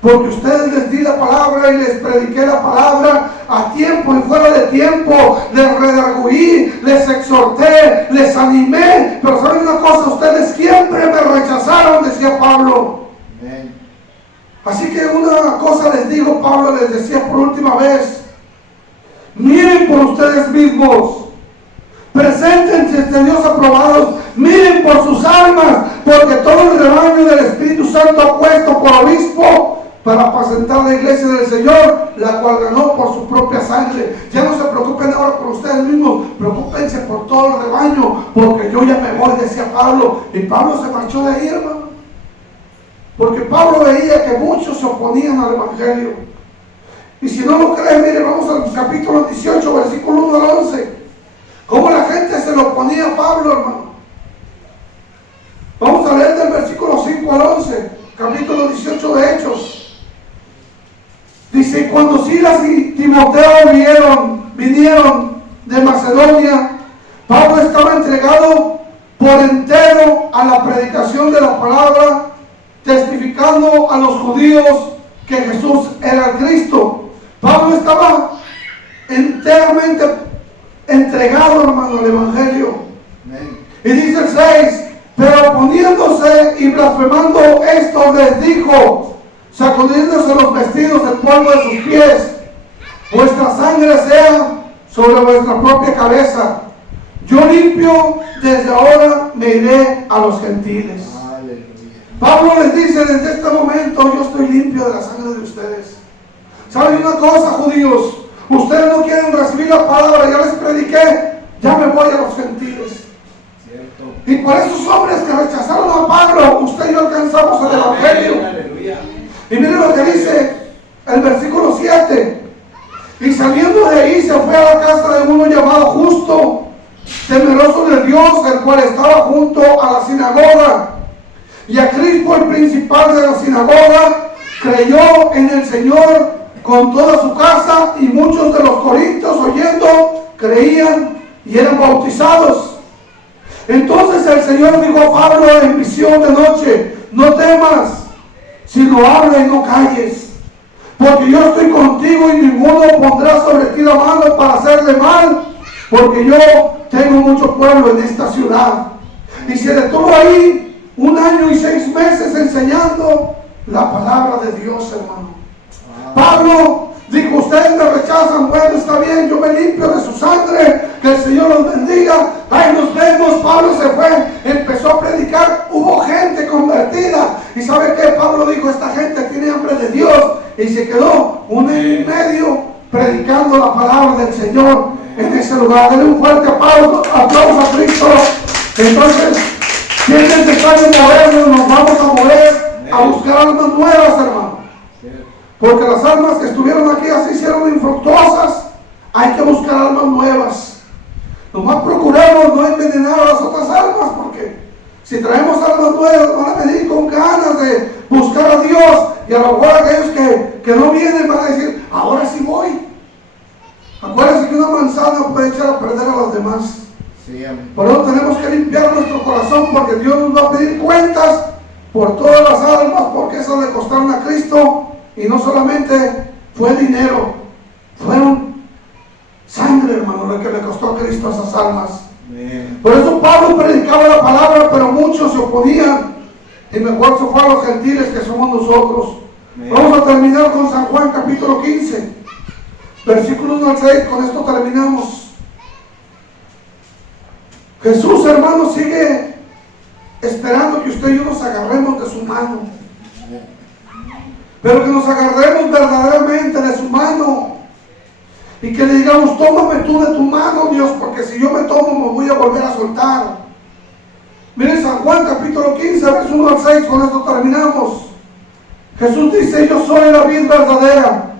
Porque ustedes les di la palabra y les prediqué la palabra a tiempo y fuera de tiempo. Les redarguí, les exhorté, les animé. Pero ¿saben una cosa? Ustedes siempre me rechazaron, decía Pablo. Amén. Así que una cosa les digo, Pablo les decía por última vez. Miren por ustedes mismos. Preséntense ante Dios aprobados. Miren por sus almas. Porque todo el rebaño del Espíritu Santo ha puesto por obispo para apacentar la iglesia del Señor, la cual ganó por su propia sangre. Ya no se preocupen ahora por ustedes mismos, preocúpense por todo el rebaño, porque yo ya me voy, decía Pablo. Y Pablo se marchó de ahí, hermano, porque Pablo veía que muchos se oponían al evangelio. Y si no lo creen, mire, vamos al capítulo 18, versículo 1 al 11. Cómo la gente se lo oponía a Pablo, hermano. Vamos a leer del versículo 5 al 11, capítulo 18 de Hechos. Dice, cuando Silas y Timoteo vieron entregado por entero a la predicación de la palabra, testificando a los judíos que Jesús era el Cristo. Pablo estaba enteramente entregado, hermano, al Evangelio. Amén. Y dice el 6, pero poniéndose y blasfemando esto les dijo, sacudiéndose los vestidos del polvo de sus pies, vuestra sangre sea sobre vuestra propia cabeza. Yo limpio, desde ahora me iré a los gentiles. Aleluya. Pablo les dice, desde este momento yo estoy limpio de la sangre de ustedes. ¿Saben una cosa, judíos? Ustedes no quieren recibir la palabra, ya les prediqué, ya me voy a los gentiles. Cierto. Y por esos hombres que rechazaron a Pablo, usted y yo alcanzamos el Evangelio. Aleluya. Y miren lo que dice el versículo 7. Y saliendo de ahí se fue a la casa de uno llamado Justo, temeroso de Dios, el cual estaba junto a la sinagoga. Y a Crispo, el principal de la sinagoga, creyó en el Señor con toda su casa, y muchos de los corintios, oyendo, creían y eran bautizados. Entonces el Señor dijo a Pablo en visión de noche, no temas, sino habla y no calles, porque yo estoy contigo y ninguno pondrá sobre ti la mano para hacerle mal, porque yo tengo mucho pueblo en esta ciudad. Y se detuvo ahí 1 año y 6 meses enseñando la palabra de Dios, hermano. Pablo dijo, ustedes me rechazan, bueno, está bien, yo me limpio de su sangre, que el Señor los bendiga, ahí nos vemos. Pablo se fue, empezó a predicar, hubo gente convertida, y ¿sabe qué? Pablo dijo, esta gente tiene hambre de Dios, y se quedó 1 año y medio predicando la palabra del Señor en ese lugar. Denle un fuerte aplauso a Cristo. Entonces, si es necesario movernos, nos vamos a mover a buscar almas nuevas, hermano. Porque las almas que estuvieron aquí ya se hicieron infructuosas. Hay que buscar almas nuevas. Nomás procuremos no envenenar a las otras almas, porque si traemos almas nuevas van a venir con ganas de buscar a Dios, y a lo mejor aquellos que no vienen van a decir, ahora sí voy. Acuérdense que una manzana puede echar a perder a los demás. Sí, amén. Por eso tenemos que limpiar nuestro corazón, porque Dios nos va a pedir cuentas por todas las almas, porque esas le costaron a Cristo. Y no solamente fue dinero, fueron sangre, hermano, lo que le costó a Cristo a esas almas. Amén. Por eso Pablo predicaba la palabra, pero muchos se oponían, y mejor se fue a los gentiles, que somos nosotros. Amén. Vamos a terminar con San Juan capítulo 15, versículos 1 al 6, con esto terminamos. Jesús, hermano, sigue esperando que usted y yo nos agarremos de su mano, pero que nos agarremos verdaderamente de su mano, y que le digamos, tómame tú de tu mano, Dios, porque si yo me tomo me voy a volver a soltar. Miren San Juan capítulo 15, verso 1 al 6, con esto terminamos. Jesús dice, yo soy la vid verdadera,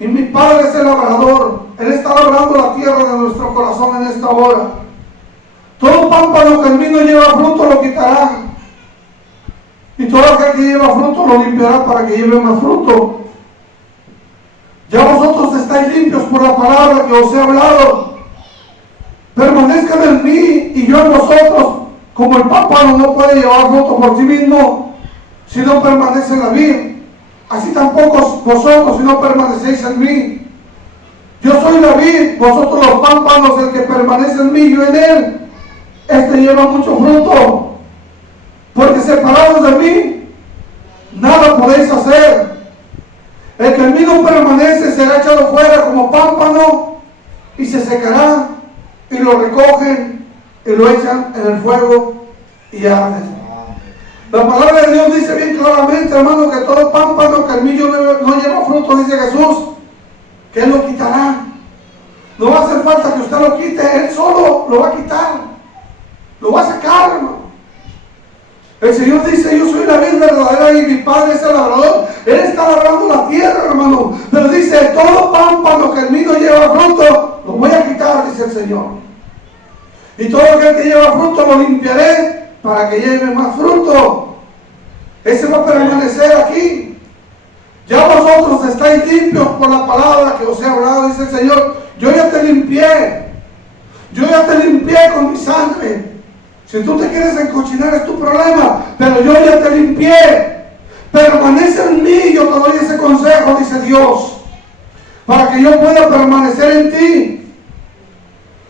y mi Padre es el labrador. Él está labrando la tierra de nuestro corazón en esta hora. Todo pámpano que en mí no lleva fruto lo quitará, y todo aquel que lleva fruto lo limpiará para que lleve más fruto. Ya vosotros estáis limpios por la palabra que os he hablado. Permanezcan en mí y yo en vosotros, como el pámpano no puede llevar fruto por sí mismo si no permanece en la vid, así tampoco vosotros si no permanecéis en mí. Yo soy la vid, vosotros los pámpanos. El que permanece en mí y yo en él, este lleva mucho fruto, porque separados de mí nada podéis hacer. El que en mí no permanece será echado fuera como pámpano y se secará, y lo recogen y lo echan en el fuego y arden. La palabra de Dios dice bien claramente, hermano, que todo pámpano que en mí no lleva fruto, dice Jesús, que Él lo quitará. No va a hacer falta que usted lo quite, Él solo lo va a quitar, lo va a sacar, hermano. El Señor dice, yo soy la vid verdadera y mi Padre es el labrador. Él está labrando la tierra, hermano. Pero dice, todo pámpano que en mí no lleva fruto, lo voy a quitar, dice el Señor. Y todo aquel que lleva fruto lo limpiaré para que lleve más fruto. Ese va a permanecer aquí. Ya vosotros estáis limpios por la palabra que os he hablado, dice el Señor. Yo ya te limpié. Yo ya te limpié con mi sangre. Si tú te quieres encochinar es tu problema, pero yo ya te limpié. Permanece en mí, yo te doy ese consejo, dice Dios, para que yo pueda permanecer en ti.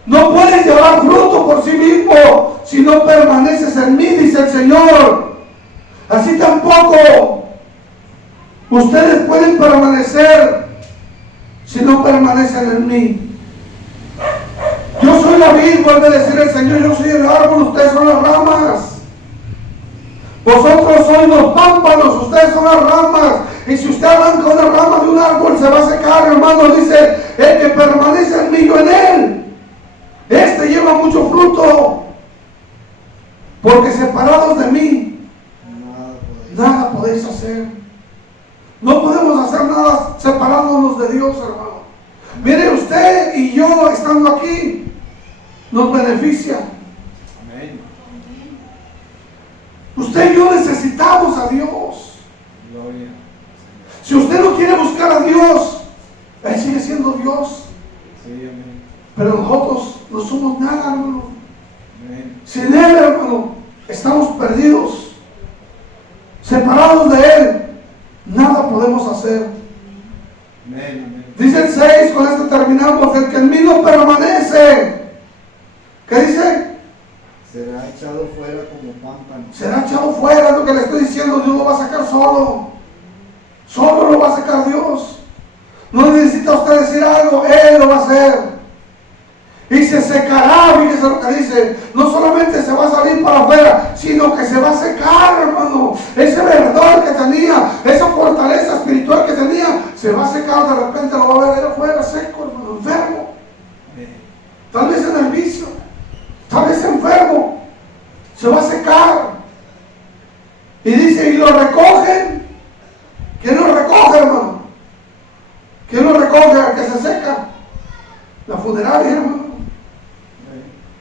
No puedes llevar fruto por sí mismo si no permaneces en mí, dice el Señor. Así tampoco ustedes pueden permanecer si no permanecen en mí. Yo soy la vid, vuelve a decir el Señor, yo soy el árbol, ustedes son las ramas. Vosotros sois los pámpanos, ustedes son las ramas. Y si usted arranca una rama de un árbol, se va a secar, hermano. Dice, el que permanece en mí, yo en él. Este lleva mucho fruto. Porque separados de mí, nada podéis hacer. No podemos hacer nada separándonos de Dios, hermano. Mire, usted y yo estando aquí, nos beneficia. Amén. Usted y yo necesitamos a Dios. Gloria. Si usted no quiere buscar a Dios, Él sigue siendo Dios. Sí, amén. Pero nosotros no somos nada, hermano. Amén. Sin Él, hermano, estamos perdidos. Separados de Él, nada podemos hacer. Amén. Amén. Dice el 6, con esto terminamos, el que en mí no permanece. ¿Qué dice? Será echado fuera como pámpano. Será echado fuera, es lo que le estoy diciendo. Dios lo va a sacar solo. Solo lo va a sacar Dios. No necesita usted decir algo, Él lo va a hacer. Y se secará, fíjese lo que dice. No solamente se va a salir para afuera, sino que se va a secar, hermano. Ese verdor que tenía, esa fortaleza espiritual que tenía, se va a secar. De repente lo va a ver allá afuera seco, hermano, enfermo. Tal vez en el vicio, tal vez enfermo. Se va a secar. Y dice, y lo recogen. ¿Quién lo recoge, hermano? ¿Quién lo recoge al que se seca? La funeraria, hermano.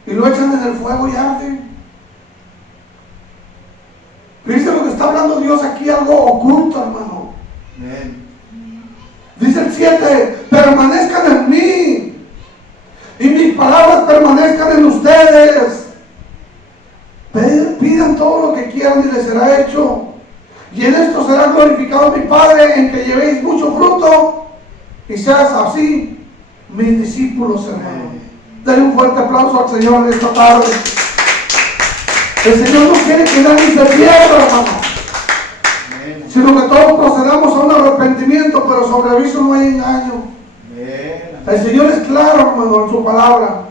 Y lo echan en el fuego y arde. ¿Viste lo que está hablando Dios aquí? Algo oculto, hermano. Amén. Dice el 7, permanezcan en mí y mis palabras permanezcan en ustedes. Pidan todo lo que quieran y les será hecho. Y en esto será glorificado mi Padre, en que llevéis mucho fruto y seas así mis discípulos, hermano. Denle un fuerte aplauso al Señor en esta tarde. El Señor no quiere que nadie se pierda, hermano, sino que todos procedamos a un arrepentimiento, pero sobre aviso no hay engaño. El Señor es claro, hermano, en su palabra.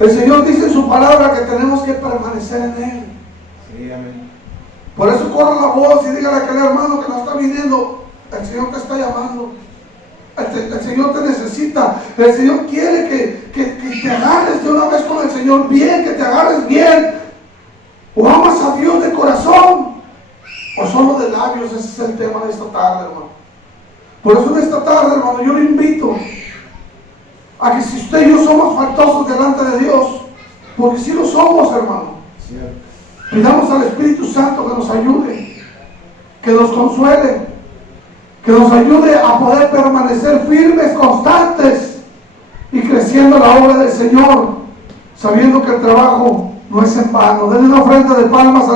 El Señor dice en su palabra que tenemos que permanecer en Él. Sí, amén. Por eso corra la voz y dígale a aquel hermano que no está viniendo, el Señor te está llamando. El Señor te necesita. El Señor quiere que te agarres de una vez con el Señor bien, que te agarres bien. O amas a Dios de corazón o solo de labios. Ese es el tema de esta tarde, hermano. Por eso en esta tarde, hermano, yo le invito a que si usted y yo somos faltosos delante de Dios, porque si lo somos, hermano, Cierto. pidamos al Espíritu Santo que nos ayude, que nos consuele, que nos ayude a poder permanecer firmes, constantes y creciendo la obra del Señor, sabiendo que el trabajo no es en vano. Denle una ofrenda de palmas